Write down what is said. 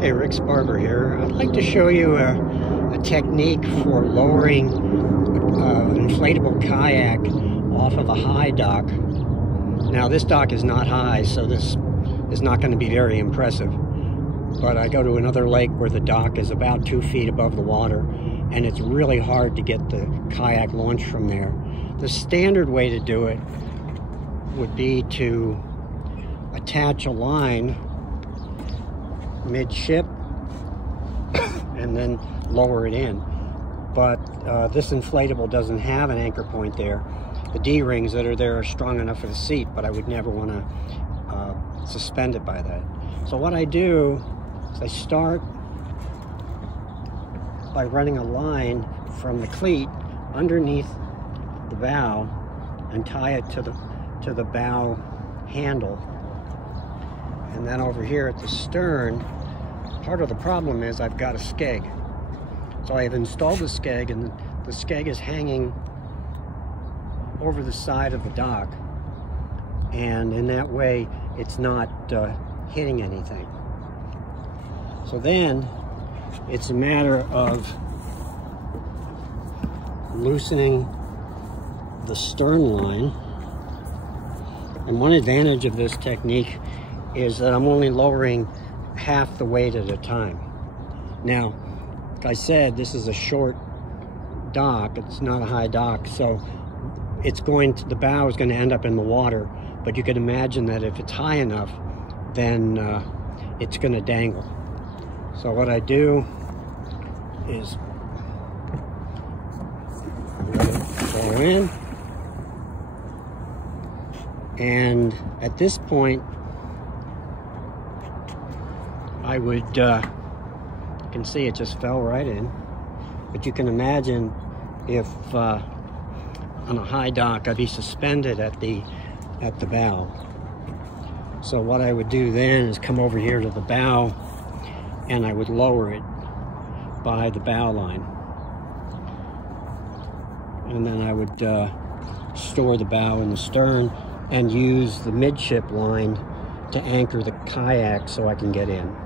Hey, Rick's Barber here. I'd like to show you a technique for lowering an inflatable kayak off of a high dock. Now this dock is not high, so this is not going to be very impressive. But I go to another lake where the dock is about 2 feet above the water, and it's really hard to get the kayak launched from there. The standard way to do it would be to attach a line midship and then lower it in, but this inflatable doesn't have an anchor point there. The D-rings that are there are strong enough for the seat, but I would never want to suspend it by that. So what I do is I start by running a line from the cleat underneath the bow and tie it to the bow handle. And then over here at the stern, part of the problem is I've got a skeg. So I have installed the skeg, and the skeg is hanging over the side of the dock. And in that way, it's not hitting anything. So then, it's a matter of loosening the stern line. And one advantage of this technique is that I'm only lowering half the weight at a time. Now, like I said, this is a short dock. It's not a high dock, so the bow is going to end up in the water. But you can imagine that if it's high enough, then it's going to dangle. So what I do is let it go in, and at this point, I would, you can see it just fell right in, but you can imagine if on a high dock I'd be suspended at the bow. So what I would do then is come over here to the bow, and I would lower it by the bow line, and then I would store the bow in the stern and use the midship line to anchor the kayak so I can get in.